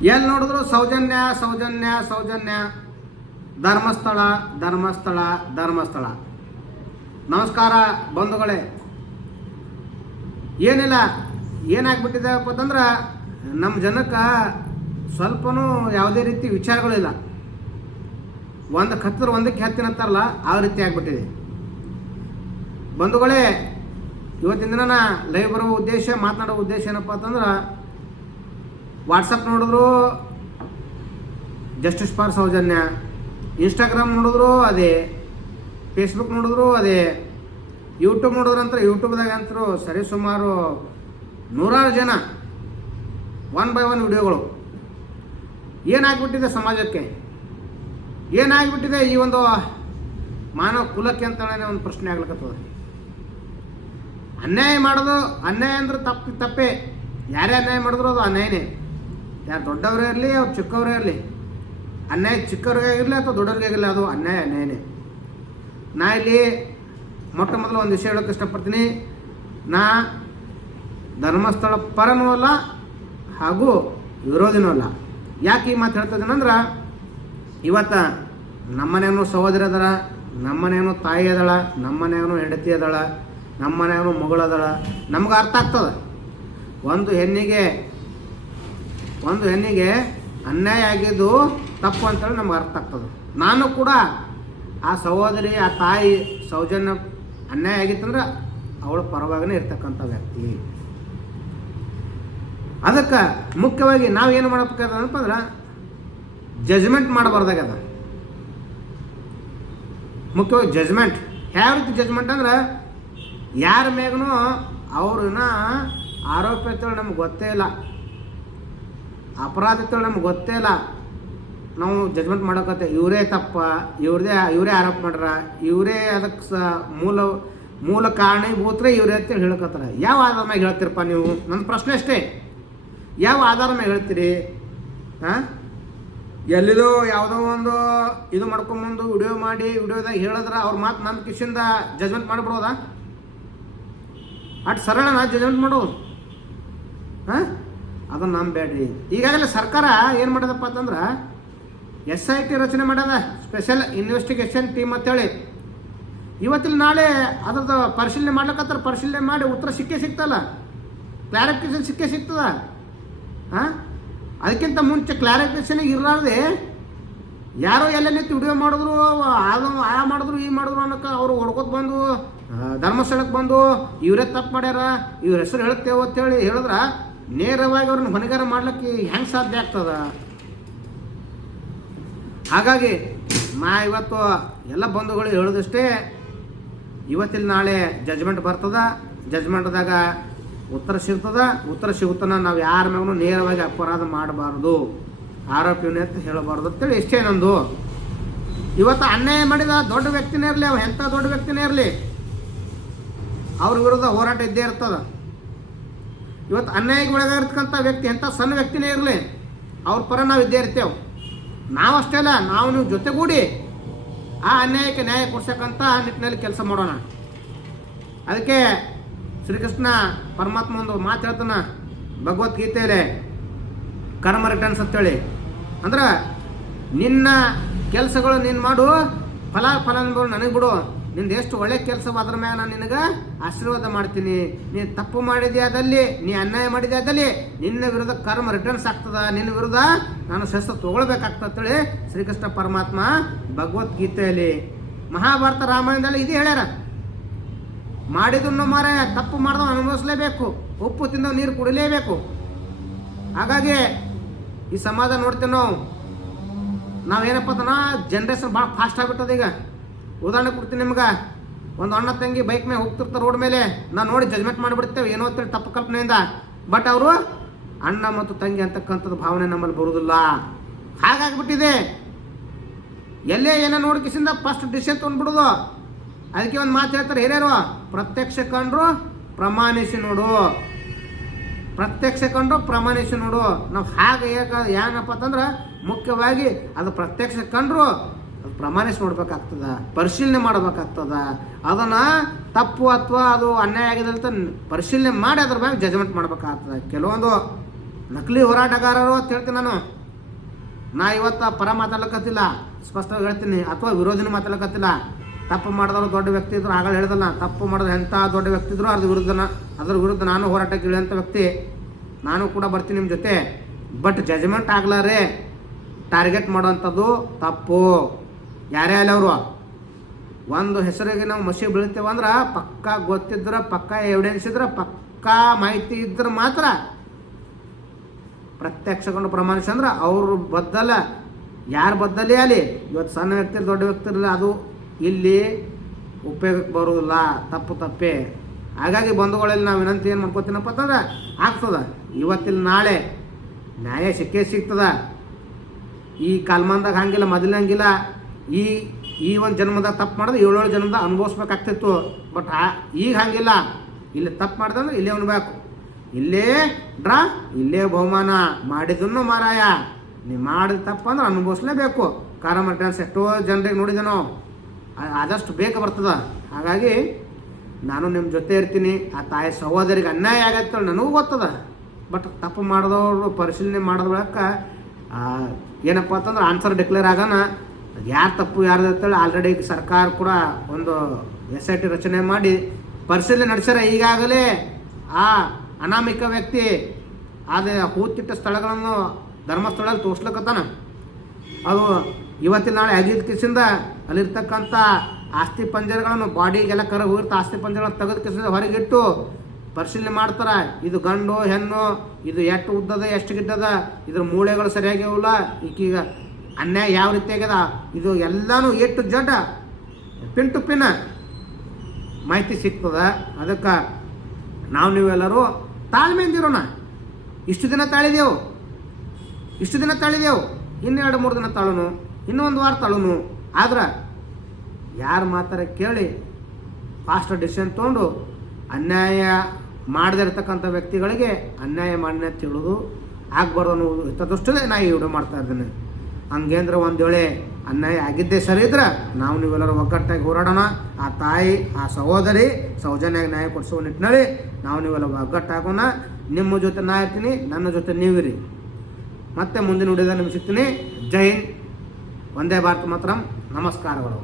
ಎಲ್ಲಿ ನೋಡಿದ್ರು ಸೌಜನ್ಯ ಸೌಜನ್ಯ ಸೌಜನ್ಯ? ಧರ್ಮಸ್ಥಳ ಧರ್ಮಸ್ಥಳ ಧರ್ಮಸ್ಥಳ. ನಮಸ್ಕಾರ ಬಂಧುಗಳೇ. ಏನಿಲ್ಲ, ಏನಾಗ್ಬಿಟ್ಟಿದೆ ಅಂತಂದ್ರೆ ನಮ್ಮ ಜನಕ್ಕೆ ಸ್ವಲ್ಪನೂ ಯಾವುದೇ ರೀತಿ ವಿಚಾರಗಳಿಲ್ಲ. ಒಂದು ಕತ್ತರು ಒಂದಕ್ಕೆ ಹತ್ತಿನ ಅಂತಾರಲ್ಲ ಆ ರೀತಿ ಆಗ್ಬಿಟ್ಟಿದೆ. ಬಂಧುಗಳೇ, ಇವತ್ತಿನ ದಿನ ಲೈವ್ ಬರೋ ಉದ್ದೇಶ ಮಾತನಾಡೋ ಉದ್ದೇಶ ಏನಪ್ಪ ಅಂತಂದ್ರೆ ವಾಟ್ಸಪ್ ನೋಡಿದ್ರು ಜಸ್ಟಿಸ್ ಫಾರ್ ಸೌಜನ್ಯ. ಇನ್ಸ್ಟಾಗ್ರಾಮ್ ನೋಡಿದ್ರು ಅದೇ. ಫೇಸ್ಬುಕ್ ನೋಡಿದ್ರು ಅದೇ. ಯೂಟ್ಯೂಬ್ ನೋಡಿದ್ರು ಅಂತ ಯೂಟ್ಯೂಬ್ದಾಗ ಅಂತರೂ ಸರಿ ಸುಮಾರು ನೂರಾರು ಜನ ಒನ್ ಬೈ ಒನ್ ವಿಡಿಯೋಗಳು. ಏನಾಗ್ಬಿಟ್ಟಿದೆ ಸಮಾಜಕ್ಕೆ? ಏನಾಗ್ಬಿಟ್ಟಿದೆ ಈ ಒಂದು ಮಾನವ ಕುಲಕ್ಕೆ ಅಂತಲೇ ಒಂದು ಪ್ರಶ್ನೆ ಆಗ್ಲಿಕ್ಕತ್ತದ ಅನ್ಯಾಯ ಮಾಡೋದು, ಅನ್ಯಾಯ ಅಂದ್ರೆ ತಪ್ಪು, ತಪ್ಪೇ. ಯಾರೇ ಅನ್ಯಾಯ ಮಾಡಿದ್ರು ಅದು ಅನ್ಯಾಯನೇ. ಯಾರು ದೊಡ್ಡವರೇ ಇರಲಿ ಅವ್ರು ಚಿಕ್ಕವರೇ ಇರಲಿ? ಅನ್ಯಾಯ ಚಿಕ್ಕವ್ರಿಗೆ ಆಗಿರಲಿ ಅಥವಾ ದೊಡ್ಡವ್ರಿಗೆ ಆಗಿರಲಿ ಅದು ಅನ್ಯಾಯ, ಅನ್ಯಾಯನೇ. ನಾ ಇಲ್ಲಿ ಮೊಟ್ಟ ಮೊದಲು ಒಂದು ವಿಷಯ ಹೇಳೋಕ್ಕೆ ಇಷ್ಟಪಡ್ತೀನಿ. ನಾ ಧರ್ಮಸ್ಥಳ ಪರನೂ ಅಲ್ಲ, ಹಾಗೂ ವಿರೋಧಿನೂ ಅಲ್ಲ. ಯಾಕೆ ಈ ಮಾತು ಹೇಳ್ತಾ ಅಂದ್ರೆ, ಇವತ್ತು ನಮ್ಮನೇನು ಸಹೋದರ ಅದಳ ನಮ್ಮನೆಯವನು ತಾಯಿ ಅದಳ ನಮ್ಮನೇನು ಹೆಂಡತಿ ಅದಳ ನಮ್ಮನೇನು ಮಗಳದಳ ನಮ್ಗೆ ಅರ್ಥ ಆಗ್ತದೆ. ಒಂದು ಹೆಣ್ಣಿಗೆ ಒಂದು ಹೆಣ್ಣಿಗೆ ಅನ್ಯಾಯ ಆಗಿದ್ದು ತಪ್ಪು ಅಂತೇಳಿ ನಮ್ಗೆ ಅರ್ಥ ಆಗ್ತದೆ. ನಾನು ಕೂಡ ಆ ಸಹೋದರಿ, ಆ ತಾಯಿ ಸೌಜನ್ಯ ಅನ್ಯಾಯ ಆಗಿತ್ತಂದ್ರೆ ಅವಳ ಪರವಾಗಿನೇ ಇರ್ತಕ್ಕಂಥ ವ್ಯಕ್ತಿ. ಅದಕ್ಕೆ ಮುಖ್ಯವಾಗಿ ನಾವೇನು ಮಾಡಬೇಕಾಗದಪ್ಪ ಅಂದ್ರೆ ಜಜ್ಮೆಂಟ್ ಮಾಡಬಾರ್ದಾಗದ ಮುಖ್ಯವಾಗಿ ಜಜ್ಮೆಂಟ್ ಯಾವ ರೀತಿ ಜಜ್ಮೆಂಟ್ ಅಂದ್ರೆ ಯಾರ ಮೇಗೂ ಅವ್ರನ್ನ ಆರೋಪ ಅಂತೇಳಿ ನಮ್ಗೆ ಗೊತ್ತೇ ಇಲ್ಲ. ಅಪರಾಧ ಅಂತೇಳಿ ನಮ್ಗೆ ಗೊತ್ತೇ ಇಲ್ಲ. ನಾವು ಜಜ್ಮೆಂಟ್ ಮಾಡೋಕತ್ತೆ. ಇವರೇ ತಪ್ಪ, ಇವ್ರದೇ, ಇವರೇ ಆರೋಪ ಮಾಡ್ರ, ಇವರೇ ಅದಕ್ಕೆ ಸ ಮೂಲ ಮೂಲ ಭೂತ್ರೆ ಇವರೇ ಅಂತೇಳಿ ಹೇಳ್ಕೊತಾರ. ಯಾವ ಆಧಾರ ಮ್ಯಾಗ ಹೇಳ್ತೀರಪ್ಪ ನೀವು? ನನ್ನ ಪ್ರಶ್ನೆ ಅಷ್ಟೇ. ಯಾವ ಆಧಾರ ಮ್ಯಾಗ ಹೇಳ್ತೀರಿ? ಹಾಂ ಎಲ್ಲಿದೋ ಯಾವುದೋ ಒಂದು ಇದು ಮಾಡ್ಕೊಂಬಂದು ವಿಡಿಯೋ ಮಾಡಿ ವಿಡಿಯೋದಾಗ ಹೇಳಿದ್ರೆ ಅವ್ರ ಮಾತು ನನ್ನ ಕಿಶಿಂದ ಜಜ್ಮೆಂಟ್ ಮಾಡಿಬಿಡೋದಾ? ಅಟ್ ಸರಳನ ಜಜ್ಮೆಂಟ್ ಮಾಡೋದು. ಹಾಂ ಅದನ್ನು ನಂಬೇಡ್ರಿ ಈಗಾಗಲೇ ಸರ್ಕಾರ ಏನು ಮಾಡೋದಪ್ಪ ಅಂತಂದ್ರೆ ಎಸ್ ಐ ಟಿ ರಚನೆ ಮಾಡ್ಯದ. ಸ್ಪೆಷಲ್ ಇನ್ವೆಸ್ಟಿಗೇಷನ್ ಟೀಮ್ ಅಂತೇಳಿ. ಇವತ್ತಿನ ನಾಳೆ ಅದ್ರದ್ದು ಪರಿಶೀಲನೆ ಮಾಡ್ಲಿಕ್ಕತ್ತಾರ ಪರಿಶೀಲನೆ ಮಾಡಿ ಉತ್ತರ ಸಿಕ್ಕೇ ಸಿಗ್ತಲ್ಲ ಕ್ಲಾರಿಫಿಕೇಶನ್ ಸಿಕ್ಕೇ ಸಿಗ್ತದ. ಹಾಂ ಅದಕ್ಕಿಂತ ಮುಂಚೆ ಕ್ಲಾರಿಫಿಕೇಶನ್ ಇರಲಾರ್ದೆ ಯಾರೋ ಎಲ್ಲ ನಿಂತು ವಿಡಿಯೋ ಮಾಡಿದ್ರು ಅದು ಆ ಮಾಡಿದ್ರು, ಈ ಮಾಡಿದ್ರು ಅನ್ನೋಕೆ ಅವರು ಹೊಡ್ಕೋತ ಬಂದು ಧರ್ಮಸ್ಥಳಕ್ಕೆ ಬಂದು, ಇವರೇ ತಪ್ಪು ಮಾಡ್ಯಾರ, ಇವ್ರ ಹೆಸರು ಹೇಳ್ತೇವೆ ಅಂತೇಳಿ ಹೇಳಿದ್ರೆ ನೇರವಾಗಿ ಅವ್ರನ್ನ ಹೊಣೆಗಾರ ಮಾಡ್ಲಿಕ್ಕೆ ಹೆಂಗೆ ಸಾಧ್ಯ ಆಗ್ತದ? ಹಾಗಾಗಿ ನಾ ಇವತ್ತು ಎಲ್ಲ ಬಂಧುಗಳು ಹೇಳಿದಷ್ಟೇ ಇವತ್ತಿನ ನಾಳೆ ಜಜ್ಮೆಂಟ್ ಬರ್ತದ. ಜಜ್ಮೆಂಟ್ದಾಗ ಉತ್ತರ ಸಿಗ್ತದ. ಉತ್ತರ ಸಿಗುತ್ತನ ನಾವು ಯಾರ ಮ್ಯಾಗೂ ನೇರವಾಗಿ ಅಪರಾಧ ಮಾಡಬಾರ್ದು. ಆರೋಪಿನೇ ಅಂತ ಹೇಳಬಾರ್ದು ಅಂತೇಳಿ ಇಷ್ಟೇ ನಂದು. ಇವತ್ತು ಅನ್ಯಾಯ ಮಾಡಿದ ದೊಡ್ಡ ವ್ಯಕ್ತಿನೇ ಇರಲಿ, ಅವ ಎಂಥ ದೊಡ್ಡ ವ್ಯಕ್ತಿನೇ ಇರಲಿ, ಅವ್ರ ವಿರುದ್ಧ ಹೋರಾಟ ಇದ್ದೇ ಇರ್ತದ. ಇವತ್ತು ಅನ್ಯಾಯಕ್ಕೆ ಒಳಗಾಗಿರ್ತಕ್ಕಂಥ ವ್ಯಕ್ತಿ, ಎಂಥ ಸಣ್ಣ ವ್ಯಕ್ತಿನೇ ಇರಲಿ, ಅವ್ರ ಪರ ನಾವು ಇದ್ದೇ ಇರ್ತೇವೆ. ನಾವಷ್ಟೇ ಅಲ್ಲ, ನಾವು ನೀವು ಜೊತೆಗೂಡಿ ಆ ಅನ್ಯಾಯಕ್ಕೆ ನ್ಯಾಯ ಕೊಡ್ಸಕ್ಕಂಥ ನಿಟ್ಟಿನಲ್ಲಿ ಕೆಲಸ ಮಾಡೋಣ. ಅದಕ್ಕೆ ಶ್ರೀಕೃಷ್ಣ ಪರಮಾತ್ಮ ಒಂದು ಮಾತು ಹೇಳ್ತಾನ, ಭಗವದ್ಗೀತೆಯಲ್ಲಿ, ಕರ್ಮ ರಿಟರ್ನ್ಸ್ ಅಂತೇಳಿ. ಅಂದ್ರೆ, ನಿನ್ನ ಕೆಲಸಗಳು ನೀನು ಮಾಡು, ಫಲ ಫಲಾನುಭವ ನನಗೆ ಬಿಡು. ನಿಂದು ಎಷ್ಟು ಒಳ್ಳೆ ಕೆಲಸವಾದ್ರ ಮ್ಯಾಗ ನಾನು ನಿನಗೆ ಆಶೀರ್ವಾದ ಮಾಡ್ತೀನಿ. ನೀನು ತಪ್ಪು ಮಾಡಿದೆ ಅದಲ್ಲಿ, ನೀ ಅನ್ಯಾಯ ಮಾಡಿದೆ ಅದಲ್ಲಿ, ನಿನ್ನ ವಿರುದ್ಧ ಕರ್ಮ ರಿಟರ್ನ್ಸ್ ಆಗ್ತದ, ನಿನ್ನ ವಿರುದ್ಧ ನಾನು ಶಸ್ತ್ರ ತಗೊಳ್ಬೇಕಾಗ್ತದೆ ಶ್ರೀಕೃಷ್ಣ ಪರಮಾತ್ಮ ಭಗವದ್ಗೀತೆಯಲ್ಲಿ ಮಹಾಭಾರತ ರಾಮಾಯಣದಲ್ಲಿ ಇದೇ ಹೇಳ್ಯಾರ. ಮಾಡಿದನ್ನು ಮಾರ ತಪ್ಪು ಮಾಡಿದ ಅನುಭವಿಸ್ಲೇಬೇಕು, ಉಪ್ಪು ತಿಂದ ನೀರು ಕುಡಿಲೇಬೇಕು. ಹಾಗಾಗಿ ಈ ಸಮಾಜ ನೋಡ್ತೇವೆ ನಾವು. ನಾವೇನಪ್ಪ ಅಂತನ ಜನ್ರೇಷನ್ ಭಾಳ ಫಾಸ್ಟ್ ಆಗ್ಬಿಟ್ಟದ ಈಗ. ಉದಾಹರಣೆ ಕೊಡ್ತೀನಿ ನಿಮ್ಗೆ. ಒಂದು ಅಣ್ಣ ತಂಗಿ ಬೈಕ್ ಮೇಲೆ ಹೋಗ್ತಿರ್ತಾರೆ ರೋಡ್ ಮೇಲೆ. ನಾನು ನೋಡಿ ಜಜ್ಮೆಂಟ್ ಮಾಡಿಬಿಡ್ತೇವೆ, ಏನೋ ಅಂತೇಳಿ ತಪ್ಪು ಕಲ್ಪನೆಯಿಂದ. ಬಟ್ ಅವರು ಅಣ್ಣ ಮತ್ತು ತಂಗಿ ಅಂತಕ್ಕಂಥದ್ದು ಭಾವನೆ ನಮ್ಮಲ್ಲಿ ಬರುವುದಿಲ್ಲ ಹಾಗಾಗ್ಬಿಟ್ಟಿದೆ. ಎಲ್ಲೇ ಏನೋ ನೋಡ್ಕಿಸಿಂದ ಫಸ್ಟ್ ಡಿಸಿಷನ್ ತೊಗೊಂಡ್ಬಿಡೋದು. ಅದಕ್ಕೆ ಒಂದು ಮಾತು ಹೇಳ್ತಾರೆ ಹಿರಿಯರು, ಪ್ರತ್ಯಕ್ಷ ಕಂಡ್ರು ಪ್ರಮಾಣಿಸಿ ನೋಡು. ಪ್ರತ್ಯಕ್ಷ ಕಂಡು ಪ್ರಮಾಣಿಸಿ ನೋಡು. ನಾವು ಹಾಗೆ ಏಕ ಏನಪ್ಪ ಅಂತಂದ್ರೆ ಮುಖ್ಯವಾಗಿ ಅದು ಪ್ರತ್ಯಕ್ಷ ಕಂಡ್ರು ಅದು ಪ್ರಮಾಣಿಸಿ ನೋಡ್ಬೇಕಾಗ್ತದ, ಪರಿಶೀಲನೆ ಮಾಡ್ಬೇಕಾಗ್ತದ, ಅದನ್ನು ತಪ್ಪು ಅಥವಾ ಅದು ಅನ್ಯಾಯ ಆಗಿದೆ ಅಂತ ಪರಿಶೀಲನೆ ಮಾಡಿ ಅದ್ರ ಬಗ್ಗೆ ಜಜ್ಮೆಂಟ್ ಮಾಡ್ಬೇಕಾಗ್ತದೆ. ಕೆಲವೊಂದು ನಕಲಿ ಹೋರಾಟಗಾರರು ಅಂತ ಹೇಳ್ತೀನಿ ನಾನು. ನಾ ಇವತ್ತು ಪರ ಮಾತಾಡ್ಲಕತ್ತಿಲ್ಲ, ಸ್ಪಷ್ಟವಾಗಿ ಹೇಳ್ತೀನಿ. ಅಥವಾ ವಿರೋಧಿನ ಮಾತಾಡ್ಲಕತ್ತಿಲ್ಲ. ತಪ್ಪು ಮಾಡಿದವರು ದೊಡ್ಡ ವ್ಯಕ್ತಿ ಇದ್ರು ಆಗ ಹೇಳ್ದಲ್ಲ, ತಪ್ಪು ಮಾಡಿದ್ರೆ ಎಂಥ ದೊಡ್ಡ ವ್ಯಕ್ತಿ ಇದ್ರು ಅದ್ರ ವಿರುದ್ಧ ಅದ್ರ ವಿರುದ್ಧ ನಾನು ಹೋರಾಟಕ್ಕೆ ಇಳಿಯಂಥ ವ್ಯಕ್ತಿ. ನಾನು ಕೂಡ ಬರ್ತೀನಿ ನಿಮ್ಮ ಜೊತೆ. ಬಟ್ ಜಜ್ಮೆಂಟ್ ಆಗ್ಲಾರೆ ಟಾರ್ಗೆಟ್ ಮಾಡೋವಂಥದ್ದು ತಪ್ಪು. ಯಾರೇ ಅಲ್ಲ ಅವರು. ಒಂದು ಹೆಸರಿಗೆ ನಾವು ಮಸಿ ಬೀಳ್ತೇವೆ ಅಂದ್ರೆ ಪಕ್ಕಾ ಗೊತ್ತಿದ್ರೆ ಪಕ್ಕಾ ಎವಿಡೆನ್ಸ್ ಇದ್ರೆ ಪಕ್ಕಾ ಮಾಹಿತಿ ಇದ್ರೆ ಮಾತ್ರ ಪ್ರತ್ಯಕ್ಷಗೊಂಡು ಪ್ರಮಾಣಿಸಿ ಅಂದ್ರೆ ಅವ್ರ ಬದ್ದಲ ಯಾರ ಬದ್ದಲೇ ಅಲ್ಲಿ? ಇವತ್ತು ಸಣ್ಣ ವ್ಯಕ್ತಿ ದೊಡ್ಡ ವ್ಯಕ್ತಿ ಇರಲಿ ಅದು ಇಲ್ಲಿ ಉಪಯೋಗಕ್ಕೆ ಬರೋದಿಲ್ಲ ತಪ್ಪು ತಪ್ಪೇ. ಹಾಗಾಗಿ ಬಂಧುಗಳಲ್ಲಿ ನಾವು ವಿನಂತಿ ಏನು ಮಾಡ್ಕೋತೀನಪ್ಪ ಅಂತಂದ್ರೆ ಆಗ್ತದ. ಇವತ್ತಿಲ್ಲ, ನಾಳೆ ನ್ಯಾಯ ಸಿಕ್ಕೇ ಸಿಗ್ತದ. ಈ ಕಾಲ್ಮಾನದಾಗ ಹಂಗಿಲ್ಲ ಮೊದಲಂಗಿಲ್ಲ ಈ ಈ ಒಂದು ಜನ್ಮದ ತಪ್ಪು ಮಾಡಿದ್ರೆ ಏಳೇಳು ಜನ್ಮದ ಅನುಭವಿಸ್ಬೇಕಾಗ್ತಿತ್ತು. ಬಟ್ ಆ, ಈಗ ಹಂಗಿಲ್ಲ. ಇಲ್ಲಿ ತಪ್ಪು ಮಾಡ್ದಂದ್ರೆ ಇಲ್ಲೇ ಉಣ್ಬೇಕು. ಇಲ್ಲೇ ಡ್ರಾ, ಇಲ್ಲೇ ಬಹುಮಾನ ಮಾಡಿದನ್ನು ಮಾರಾಯ. ನೀ ಮಾಡಿದ ತಪ್ಪು ಅಂದ್ರೆ ಅನುಭವಿಸ್ಲೇಬೇಕು. ಕಾರಮ ಡ್ಯಾನ್ಸ್ ಎಷ್ಟೋ ಜನರಿಗೆ ನೋಡಿದೆ ನಾವು ಆದಷ್ಟು ಬೇಗ ಬರ್ತದ. ಹಾಗಾಗಿ ನಾನು ನಿಮ್ಮ ಜೊತೆ ಇರ್ತೀನಿ. ಆ ತಾಯಿ ಸಹೋದರಿಗೆ ಅನ್ಯಾಯ ಆಗತ್ತೆ ನನಗೂ ಗೊತ್ತದ. ಬಟ್ ತಪ್ಪು ಮಾಡಿದವರು ಪರಿಶೀಲನೆ ಮಾಡಿದ ಬಳಕ ಏನಪ್ಪ ಅಂತಂದ್ರೆ ಆನ್ಸರ್ ಡಿಕ್ಲೇರ್ ಆಗೋಣ ಯಾರು ತಪ್ಪು ಯಾರ್ದು ಅಂತೇಳಿ ಆಲ್ರೆಡಿ ಸರ್ಕಾರ ಕೂಡ ಒಂದು ಎಸ್ ಐ ಟಿ ರಚನೆ ಮಾಡಿ ಪರಿಶೀಲನೆ ನಡೆಸ್ಯಾರ. ಈಗಾಗಲೇ ಆ ಅನಾಮಿಕ ವ್ಯಕ್ತಿ ಆದರೆ ಹೂತಿಟ್ಟ ಸ್ಥಳಗಳನ್ನು ಧರ್ಮಸ್ಥಳದಲ್ಲಿ ತೋರ್ಸ್ಲಿಕ್ಕತ್ತಾನ ಅದು ಇವತ್ತಿನ ನಾಳೆ ಅಗಿದ ಕಿಸಿಂದ ಅಲ್ಲಿರ್ತಕ್ಕಂಥ ಆಸ್ತಿ ಪಂಜರಗಳನ್ನು ಬಾಡಿಗೆಲ್ಲ ಕರ ಹೋಗಿರ್ತ ಆಸ್ತಿ ಪಂಜರಗಳನ್ನು ತೆಗೆದು ಕಿಸಿಂದ ಹೊರಗಿಟ್ಟು ಪರಿಶೀಲನೆ ಮಾಡ್ತಾರೆ. ಇದು ಗಂಡು, ಹೆಣ್ಣು, ಇದು ಎಷ್ಟು ಉದ್ದದ, ಎಷ್ಟು ಗಿಡ್ಡದ, ಇದ್ರ ಮೂಳೆಗಳು ಸರಿಯಾಗಿವಲ್ಲ ಈಕೀಗ ಅನ್ಯಾಯ ಯಾವ ರೀತಿ ಆಗ್ಯದ? ಇದು ಎಲ್ಲಾನು ಎಟ್ಟು ಜಡ್ಡ ಪಿನ್ ಟು ಪಿನ್ ಮಾಹಿತಿ ಸಿಗ್ತದೆ. ಅದಕ್ಕೆ ನಾವು ನೀವೆಲ್ಲರೂ ತಾಳ್ಮೆಯಿಂದಿರೋಣ. ಇಷ್ಟು ದಿನ ತಾಳಿದೆವು. ಇಷ್ಟು ದಿನ ತಾಳಿದೆವು. ಇನ್ನೆರಡು ಮೂರು ದಿನ ತಾಳುನು. ಇನ್ನೊಂದು ವಾರ ತಾಳುನು. ಆದ್ರೆ ಯಾರ ಮಾತಾರ ಕೇಳಿ ಫಾಸ್ಟ್ ಡಿಸಿಷನ್ ತೊಗೊಂಡು ಅನ್ಯಾಯ ಮಾಡದೇ ಇರತಕ್ಕಂಥ ವ್ಯಕ್ತಿಗಳಿಗೆ ಅನ್ಯಾಯ ಮಾಡಿನ ತಿಳಿದು ಆಗ್ಬಾರ್ದು ಅನ್ನೋ ಹಿತದೃಷ್ಟಿಗೆ ನಾ ಈ ವಿಡಿಯೋ ಮಾಡ್ತಾ ಇದ್ದೇನೆ. ಹಂಗೇಂದ್ರೆ ಒಂದು ವೇಳೆ ಅನ್ಯಾಯ ಆಗಿದ್ದೇ ಸರಿ ಇದ್ರೆ ನಾವು ನೀವೆಲ್ಲರೂ ಒಗ್ಗಟ್ಟಾಗಿ ಹೋರಾಡೋಣ. ಆ ತಾಯಿ, ಆ ಸಹೋದರಿ ಸೌಜನ್ಯಾಗಿ ನ್ಯಾಯ ಕೊಡಿಸುವ ನಿಟ್ಟಿನಲ್ಲಿ ನಾವು ನೀವೆಲ್ಲ ಒಗ್ಗಟ್ಟಾಗೋಣ. ನಿಮ್ಮ ಜೊತೆ ನಾ ಇರ್ತೀನಿ, ನನ್ನ ಜೊತೆ ನೀವಿರಿ. ಮತ್ತೆ ಮುಂದಿನ ಉಡಿದ ನಿಮ್ಗೆ ಸಿಗ್ತೀನಿ. ಜೈ ಹಿಂದ್. ಒಂದೇ ಭಾರತ ಮಾತ್ರ. ನಮಸ್ಕಾರಗಳು.